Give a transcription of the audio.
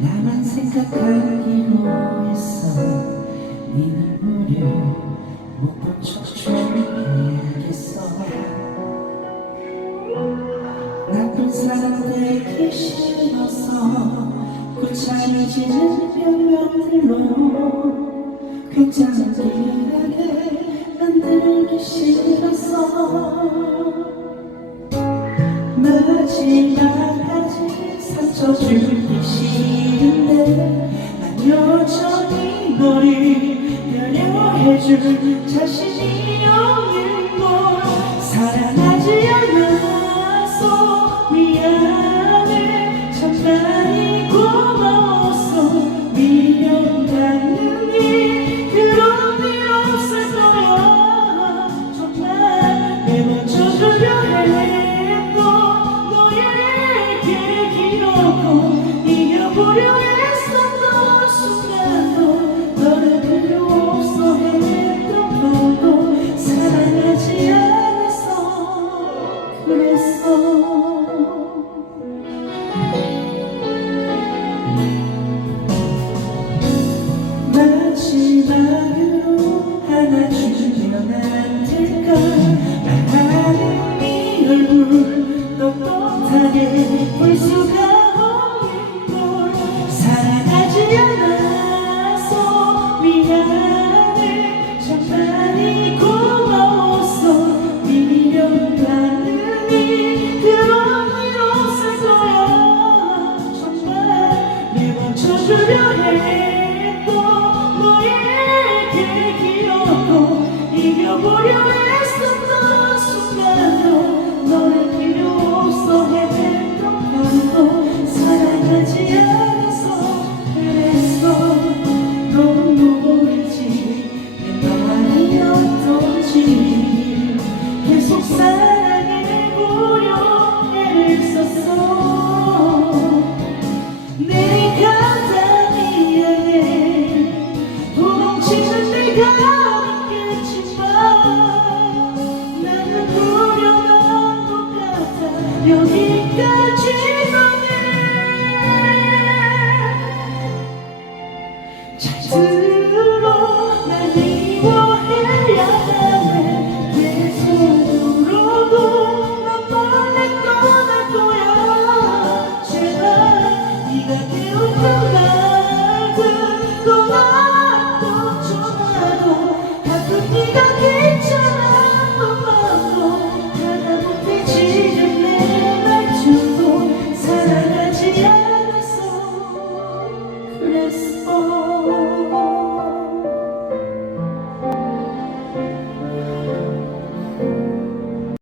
나만 생각하기로 했어. 네 눈물을 못본 척해야겠어. 나쁜 사람 되기 싫어서 구차해지는 변명들로 굉장하게 만들기 싫어서 마지막 까지 상처 주기 싫은데 난 여전히 너를 배려해줄 자신이 없는 걸 사랑하지 않아서 미안해. 참많 마 너에게 기억고 이겨보려 했 어디까지 가네. 잘 들어 날